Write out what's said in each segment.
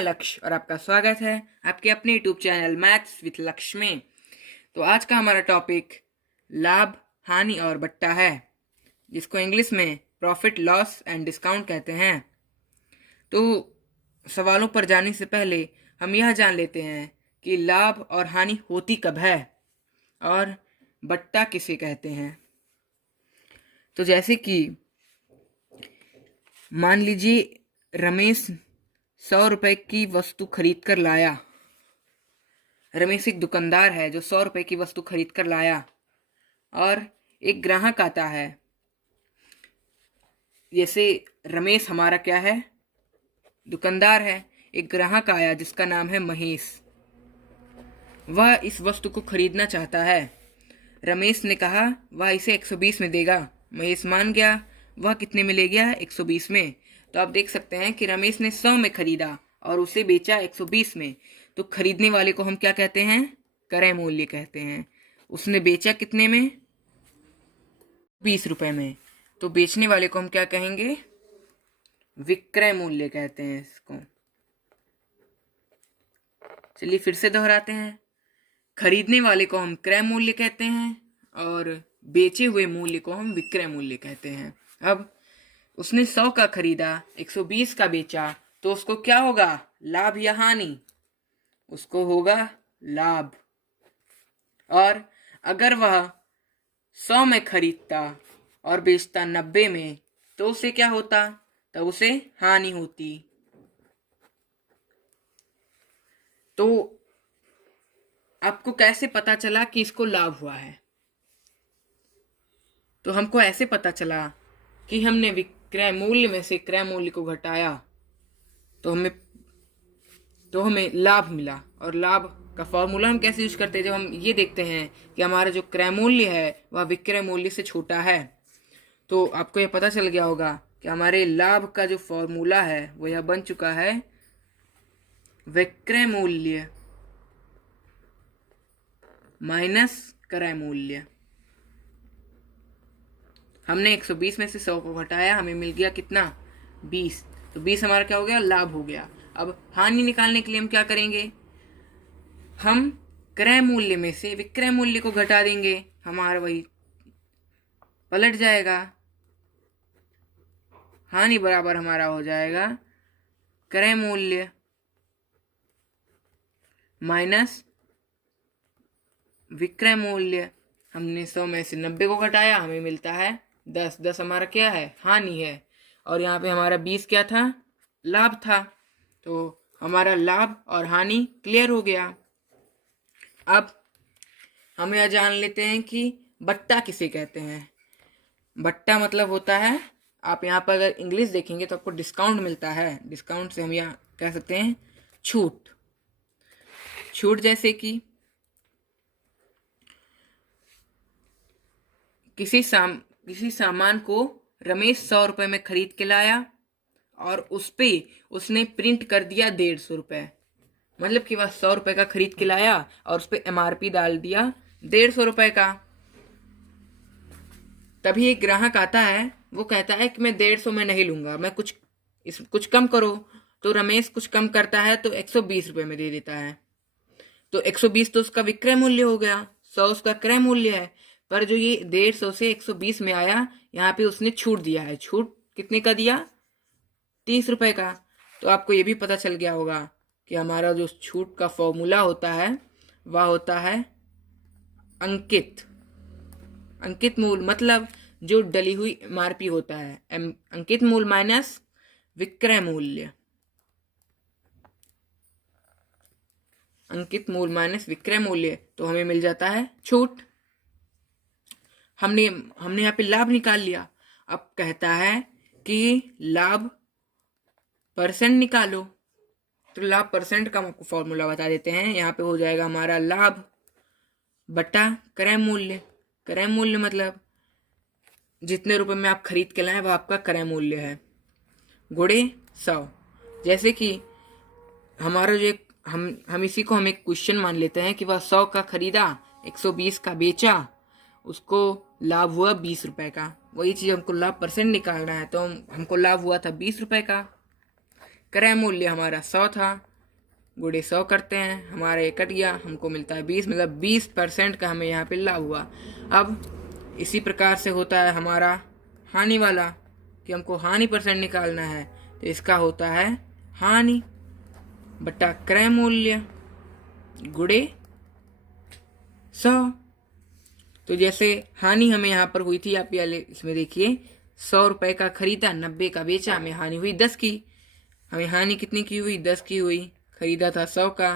मैं लक्ष्य और आपका स्वागत है आपके अपने यूट्यूब चैनल मैथ्स विथ लक्ष्य में। तो आज का हमारा टॉपिक लाभ, हानि और बट्टा है, जिसको इंग्लिश में प्रॉफिट, लॉस एंड डिस्काउंट कहते हैं। तो सवालों पर जाने से पहले हम यह जान लेते हैं कि लाभ और हानि होती कब है और बट्टा किसे कहते हैं। तो जैसे कि मान लीजिए रमेश 100 रुपए की वस्तु खरीद कर लाया। रमेश एक दुकानदार है जो 100 रुपए की वस्तु खरीद कर लाया और एक ग्राहक आता है। जैसे रमेश हमारा क्या है, दुकानदार है। एक ग्राहक आया जिसका नाम है महेश। वह इस वस्तु को खरीदना चाहता है। रमेश ने कहा वह इसे 120 में देगा। महेश मान गया। वह कितने में ले गया? 120 में। तो आप देख सकते हैं कि रमेश ने 100 में खरीदा और उसे बेचा 120 में। तो खरीदने वाले को हम क्या कहते हैं? क्रय मूल्य कहते हैं। उसने बेचा कितने में? 20 रुपए में। तो बेचने वाले को हम क्या कहेंगे? विक्रय मूल्य कहते हैं इसको। चलिए फिर से दोहराते हैं। खरीदने वाले को हम क्रय मूल्य कहते हैं और बेचे हुए मूल्य को हम विक्रय मूल्य कहते हैं। अब उसने 100 का खरीदा, 120 का बेचा, तो उसको क्या होगा? लाभ या हानि? उसको होगा लाभ। और अगर वह 100 में खरीदता और बेचता 90 में, तो उसे क्या होता? तब उसे हानि होती। तो आपको कैसे पता चला कि इसको लाभ हुआ है? तो हमको ऐसे पता चला कि हमने विक्रय मूल्य में से क्रय मूल्य को घटाया तो हमें लाभ मिला। और लाभ का फॉर्मूला हम कैसे यूज करते हैं? जब हम ये देखते हैं कि हमारा जो क्रय मूल्य है वह विक्रय मूल्य से छोटा है। तो आपको यह पता चल गया होगा कि हमारे लाभ का जो फॉर्मूला है वो यह बन चुका है, विक्रय मूल्य माइनस क्रय मूल्य। हमने 120 में से 100 को घटाया, हमें मिल गया कितना? 20। तो 20 हमारा क्या हो गया? लाभ हो गया। अब हानि निकालने के लिए हम क्या करेंगे? हम क्रय मूल्य में से विक्रय मूल्य को घटा देंगे, हमारा वही पलट जाएगा। हानि बराबर हमारा हो जाएगा क्रय मूल्य माइनस विक्रय मूल्य। हमने 100 में से 90 को घटाया, हमें मिलता है 10। 10 हमारा क्या है? हानि है। और यहाँ पे हमारा 20 क्या था? लाभ था। तो हमारा लाभ और हानि क्लियर हो गया। अब हम यह जान लेते हैं कि बट्टा किसे कहते हैं। बट्टा मतलब होता है, आप यहाँ पर अगर इंग्लिश देखेंगे तो आपको डिस्काउंट मिलता है। डिस्काउंट से हम यहाँ कह सकते हैं छूट। छूट जैसे कि किसी सामान को रमेश 100 रुपए में खरीद के लाया और उस पे उसने प्रिंट कर दिया 150 रुपए। मतलब कि वह 100 रुपए का खरीद के लाया और उस पे MRP डाल दिया 150 रुपए का। तभी एक ग्राहक आता है, वो कहता है कि मैं 150 में नहीं लूंगा, मैं कुछ कम करो। तो रमेश कुछ कम करता है तो 120 रुपए में दे देता है। तो 120 तो उसका विक्रय मूल्य हो गया, 100 उसका क्रय मूल्य है। पर जो ये 150 से 120 में आया, यहाँ पे उसने छूट दिया है। छूट कितने का दिया? 30 रुपए का। तो आपको ये भी पता चल गया होगा कि हमारा जो छूट का फॉर्मूला होता है वह होता है अंकित। अंकित मूल मतलब जो डली हुई MRP होता है। अंकित मूल माइनस विक्रय मूल्य। अंकित मूल माइनस विक्रय मूल्य, तो हमें मिल जाता है छूट। हमने यहाँ पे लाभ निकाल लिया। अब कहता है कि लाभ परसेंट निकालो। तो लाभ परसेंट का आपको फॉर्मूला बता देते हैं। यहाँ पे हो जाएगा हमारा लाभ बटा क्रय मूल्य। क्रय मूल्य मतलब जितने रुपए में आप खरीद के लाए वह आपका क्रय मूल्य है, गुणे 100। जैसे कि हमारा जो हम इसी को हम एक क्वेश्चन मान लेते हैं कि वह 100 का खरीदा, 120 का बेचा, उसको लाभ हुआ 20 रुपए का। वही चीज हमको लाभ परसेंट निकालना है, तो हमको लाभ हुआ था 20 रुपए का। क्रय मूल्य हमारा 100 था, गुणे 100 करते हैं, हमारा ये कट गया, हमको मिलता है 20, मतलब 20% का हमें यहाँ पे लाभ हुआ। अब इसी प्रकार से होता है हमारा हानि वाला, कि हमको हानि परसेंट निकालना है, तो इसका होता है हानि बटा क्रय मूल्य गुणे 100। तो जैसे हानि हमें यहाँ पर हुई थी, आप इसमें देखिए 100 रुपए का खरीदा, 90 का बेचा, हमें हानि हुई 10 की। हमें हानि कितनी की हुई? 10 की हुई। खरीदा था 100 का,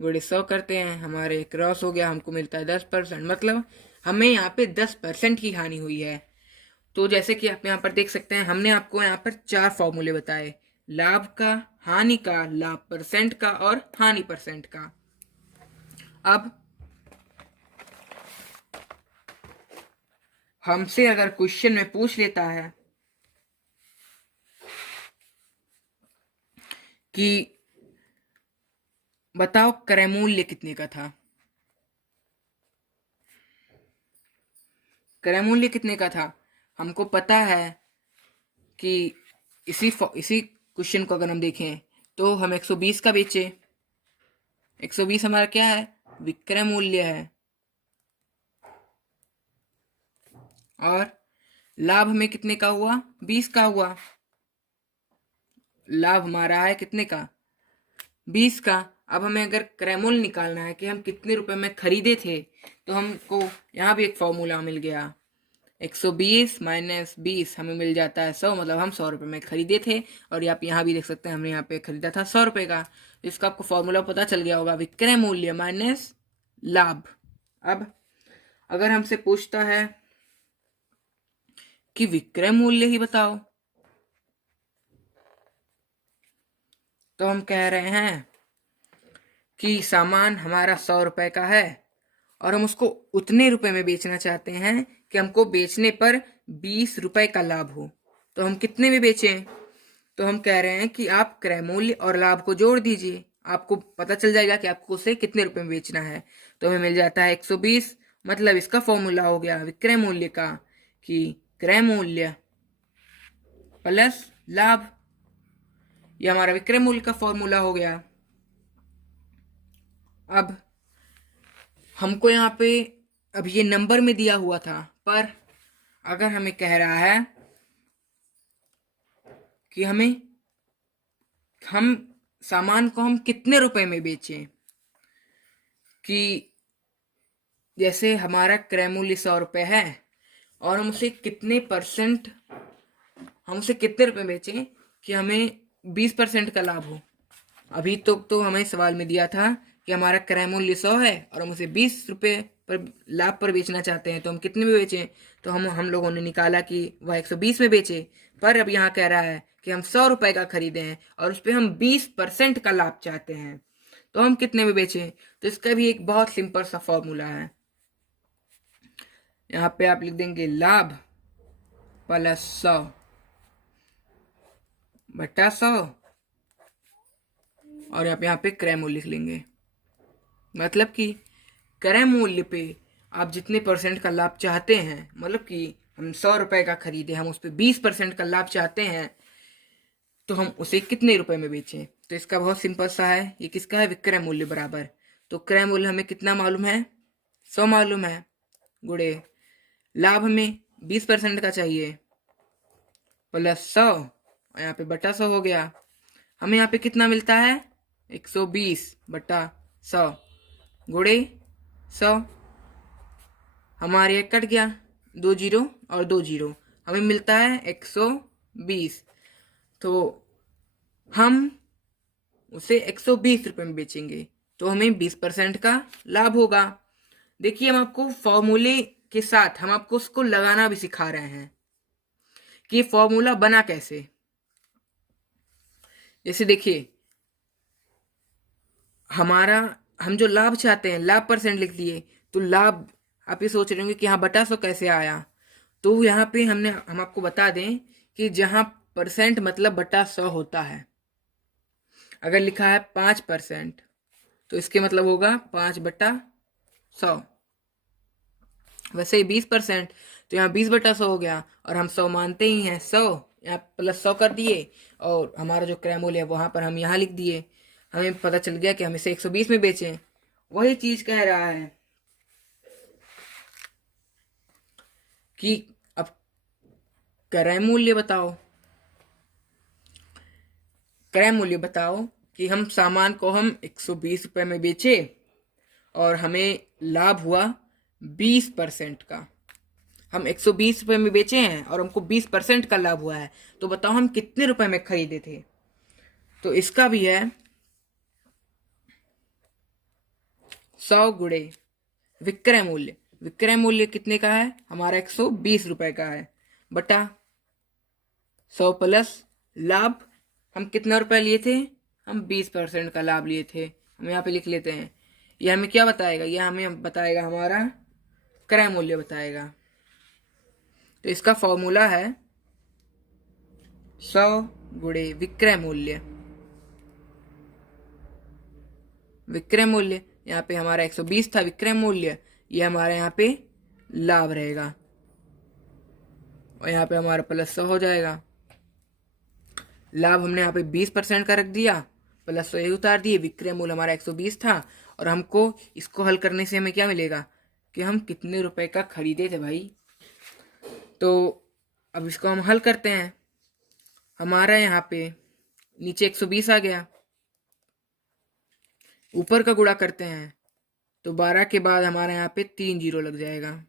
गुणे 100 करते हैं, हमारे क्रॉस हो गया, हमको मिलता है 10%, मतलब हमें यहाँ पे 10% की हानि हुई है। तो जैसे कि आप यहाँ पर देख सकते हैं, हमने आपको यहाँ पर 4 फॉर्मूले बताए, लाभ का, हानि का, लाभ परसेंट का और हानि परसेंट का। अब हमसे अगर क्वेश्चन में पूछ लेता है कि बताओ क्रय मूल्य कितने का था, क्रय मूल्य कितने का था, हमको पता है कि इसी क्वेश्चन को अगर हम देखें तो हम 120 का बेचे, 120 हमारा क्या है? विक्रय मूल्य है। और लाभ हमें कितने का हुआ? 20 का हुआ। लाभ हमारा है कितने का? 20 का। अब हमें अगर क्रय मूल्य निकालना है कि हम कितने रुपए में खरीदे थे, तो हमको यहाँ भी एक फॉर्मूला मिल गया, 120 माइनस 20 हमें मिल जाता है 100, मतलब हम 100 रुपए में खरीदे थे। और आप यहाँ भी देख सकते हैं, हमने यहाँ पे खरीदा था 100 रुपए का। इसका आपको फॉर्मूला पता चल गया होगा, विक्रय मूल्य माइनस लाभ। अब अगर हमसे पूछता है कि विक्रय मूल्य ही बताओ, तो हम कह रहे हैं कि सामान हमारा 100 रुपए का है और हम उसको उतने रुपए में बेचना चाहते हैं कि हमको बेचने पर 20 रुपए का लाभ हो। तो हम कितने में बेचें? तो हम कह रहे हैं कि आप क्रय मूल्य और लाभ को जोड़ दीजिए, आपको पता चल जाएगा कि आपको उसे कितने रुपए में बेचना है। तो हमें मिल जाता है 120, मतलब इसका फॉर्मूला हो गया विक्रय मूल्य का, कि क्रय मूल्य प्लस लाभ, ये हमारा विक्रय मूल्य का फॉर्मूला हो गया। अब हमको यहाँ पे अब ये नंबर में दिया हुआ था, पर अगर हमें कह रहा है कि हम सामान को हम कितने रुपए में बेचें, कि जैसे हमारा क्रय मूल्य 100 रुपए है और हम उसे कितने परसेंट, हम उसे कितने रुपए में बेचें कि हमें 20% का लाभ हो। अभी तो हमें सवाल में दिया था कि हमारा क्रय मूल्य 100 है और हम उसे 20 रुपए पर लाभ पर बेचना चाहते हैं, तो हम कितने में बेचें? तो हम लोगों ने निकाला कि वह 120 में बेचे। पर अब यहाँ कह रहा है कि हम 100 रुपए का खरीदे हैं और उस पर हम 20% का लाभ चाहते हैं, तो हम कितने में बेचें? तो इसका भी एक बहुत सिंपल सा फॉर्मूला है। यहाँ पे आप लिख देंगे लाभ प्लस 100 बटा 100, और आप यहाँ पे क्रय मूल्य लिख लेंगे। मतलब कि क्रय मूल्य पे आप जितने परसेंट का लाभ चाहते हैं, मतलब कि हम 100 रुपए का खरीदे, हम उस पर 20% का लाभ चाहते हैं, तो हम उसे कितने रुपए में बेचें? तो इसका बहुत सिंपल सा है, ये किसका है? विक्रय मूल्य बराबर, तो क्रय मूल्य हमें कितना मालूम है? 100 मालूम है, गुणे लाभ हमें 20% का चाहिए, प्लस 100, और यहाँ पे बटा 100 हो गया। हमें यहाँ पे कितना मिलता है? 120 बटा 100 गुणे 100, हमारे ये कट गया, 2 जीरो और 2 जीरो, हमें मिलता है 120। तो हम उसे 120 रुपए में बेचेंगे, तो हमें 20% का लाभ होगा। देखिए, हम आपको फॉर्मूले के साथ हम आपको उसको लगाना भी सिखा रहे हैं कि फॉर्मूला बना कैसे। जैसे देखिए, हम जो लाभ चाहते हैं, लाभ परसेंट लिख दिए, तो लाभ आप ये सोच रहे होंगे कि यहाँ बटा 100 कैसे आया। तो यहाँ पे हम आपको बता दें कि जहाँ परसेंट मतलब बटा 100 होता है, अगर लिखा है 5%, तो इसके मतलब होगा 5 बटा 100। वैसे ही 20%, तो यहाँ 20 बटा 100 हो गया, और हम 100 मानते ही हैं, 100 यहाँ प्लस 100 कर दिए, और हमारा जो क्रय मूल्य है वहां पर हम यहाँ लिख दिए। हमें पता चल गया कि हम इसे 120 में बेचें। वही चीज कह रहा है कि अब क्रय मूल्य बताओ, क्रय मूल्य बताओ कि हम सामान को हम 120 रुपए में बेचे और हमें लाभ हुआ 20% का। हम 120 रुपए में बेचे हैं और हमको 20% का लाभ हुआ है, तो बताओ हम कितने रुपए में खरीदे थे। तो इसका भी है 100 गुणे विक्रय मूल्य। विक्रय मूल्य कितने का है हमारा, 120 रुपए का है, बटा 100 प्लस लाभ। हम कितना रुपए लिए थे, हम 20% का लाभ लिए थे। हम यहाँ पे लिख लेते हैं। यह हमें क्या बताएगा, यह हमें बताएगा हमारा क्रय मूल्य बताएगा। तो इसका फॉर्मूला है 100 गुणे विक्रय मूल्य। विक्रय मूल्य यहाँ पे हमारा 120 था विक्रय मूल्य, ये हमारा यहाँ पे लाभ रहेगा और यहाँ पे हमारा प्लस 100 हो जाएगा। लाभ हमने यहाँ पे 20% का रख दिया, प्लस 100 उतार दिए। विक्रय मूल्य हमारा 120 था और हमको इसको हल करने से हमें क्या मिलेगा कि हम कितने रुपए का खरीदे थे भाई। तो अब इसको हम हल करते हैं। हमारा यहाँ पे नीचे 120 आ गया, ऊपर का गुणा करते हैं तो 12 के बाद हमारे यहाँ पे 3 जीरो लग जाएगा।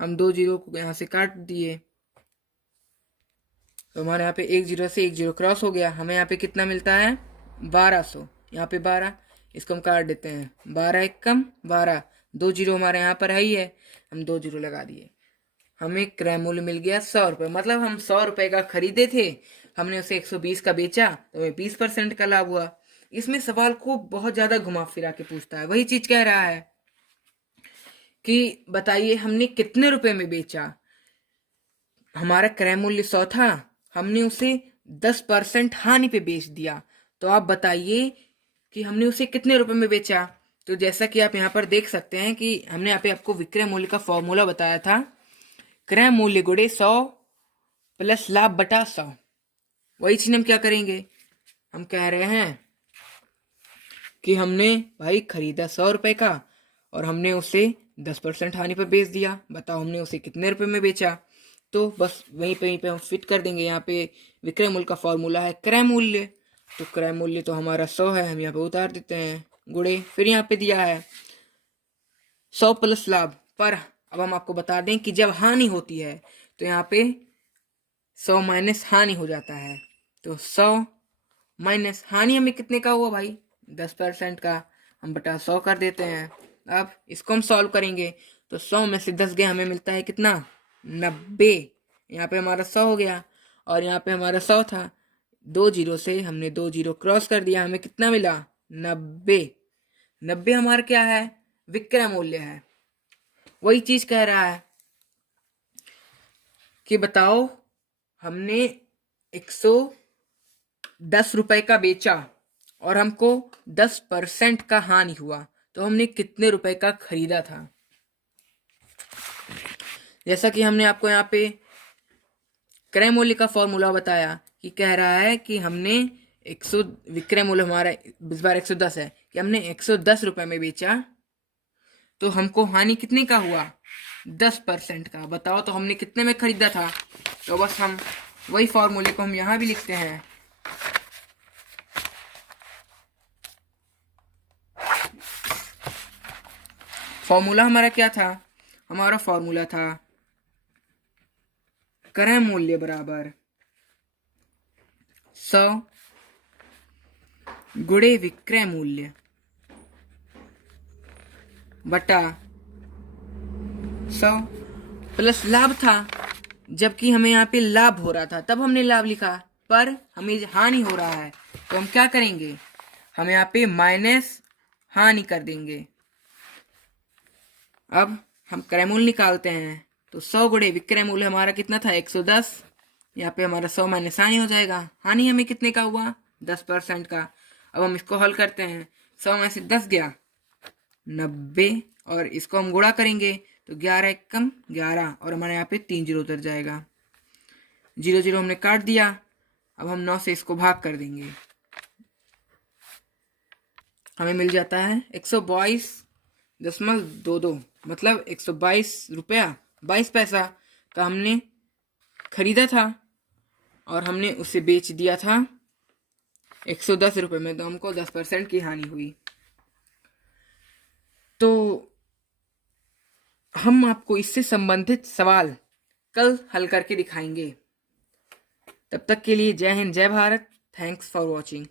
हम 2 जीरो को यहाँ से काट दिए तो हमारे यहाँ पे 1 जीरो से 1 जीरो क्रॉस हो गया। हमें यहाँ पे कितना मिलता है 1200। यहाँ पे 12, इसको हम काट देते हैं, 12 एक कम 12, 2 जीरो हमारे यहाँ पर है ही है, हम 2 जीरो लगा दिए। हमें क्रय मूल्य मिल गया 100 रुपये। मतलब हम 100 रुपये का खरीदे थे, हमने उसे 120 का बेचा तो हमें 20% का लाभ हुआ। इसमें सवाल को बहुत ज्यादा घुमा फिरा के पूछता है। वही चीज कह रहा है कि बताइए हमने कितने रुपए में बेचा। हमारा क्रय मूल्य 100 था, हमने उसे 10% हानि पे बेच दिया। तो आप बताइए कि हमने उसे कितने रुपए में बेचा। तो जैसा कि आप यहाँ पर देख सकते हैं कि हमने यहाँ पे आपको विक्रय मूल्य का फॉर्मूला बताया था, क्रय मूल्य गुणे 100 प्लस लाभ बटा 100। वही चीज हम क्या करेंगे, हम कह रहे हैं कि हमने भाई खरीदा 100 रुपए का और हमने उसे 10% हानि पर बेच दिया। बताओ हमने उसे कितने रुपए में बेचा। तो बस वहीं पे हम फिट कर देंगे। यहाँ पे विक्रय मूल्य का फॉर्मूला है क्रय मूल्य, तो क्रय मूल्य तो हमारा 100 है, हम यहाँ पे उतार देते हैं गुणे, फिर यहाँ पे दिया है 100 प्लस लाभ। पर अब हम आपको बता दें कि जब हानि होती है तो यहाँ पे 100 माइनस हानि हो जाता है। तो 100 माइनस हानि हमें कितने का हुआ भाई, 10% का, हम बटा 100 कर देते हैं। अब इसको हम सॉल्व करेंगे तो 100 में से 10 गए, हमें मिलता है कितना 90। यहाँ पे हमारा 100 हो गया और यहाँ पे हमारा 100 था, 2 जीरो से हमने 2 जीरो क्रॉस कर दिया, हमें कितना मिला 90। 90 हमारा क्या है, विक्रय मूल्य है। वही चीज कह रहा है कि बताओ हमने 110 रुपए का बेचा और हमको 10% का हानि हुआ, तो हमने कितने रुपए का खरीदा था। जैसा कि हमने आपको यहाँ पे क्रय मूल्य का फॉर्मूला बताया कि कह रहा है कि हमने 100 विक्रय मूल्य हमारा इस बार 110 है कि हमने 110 रुपए में बेचा तो हमको हानि कितने का हुआ 10% का। बताओ तो हमने कितने में खरीदा था। तो बस हम वही फॉर्मूले को हम यहाँ भी लिखते हैं। फॉर्मूला हमारा क्या था, हमारा फॉर्मूला था क्रय मूल्य बराबर 100 गुणे विक्रय मूल्य बटा 100 प्लस लाभ था। जबकि हमें यहाँ पे लाभ हो रहा था तब हमने लाभ लिखा, पर हमें हानि हो रहा है तो हम क्या करेंगे, हम यहाँ पे माइनस हानि कर देंगे। अब हम क्रय मूल्य निकालते हैं तो 100 गुणे विक्रय मूल्य हमारा कितना था 110। यहाँ पे हमारा 100 माइनस हानि हो जाएगा। हानि हमें कितने का हुआ 10% का। अब हम इसको हल करते हैं, 100 में से 10 गया 90 और इसको हम गुणा करेंगे तो 11 एक कम 11 और हमारे यहाँ पे 3 जीरो उतर जाएगा। 0 0 हमने काट दिया। अब हम 9 से इसको भाग कर देंगे हमें मिल जाता है 122.22, मतलब 122 रुपया 22 पैसा का हमने खरीदा था और हमने उसे बेच दिया था 110 रुपये में, तो हमको 10% की हानि हुई। तो हम आपको इससे संबंधित सवाल कल हल करके दिखाएंगे। तब तक के लिए जय हिंद, जय भारत। Thanks for watching.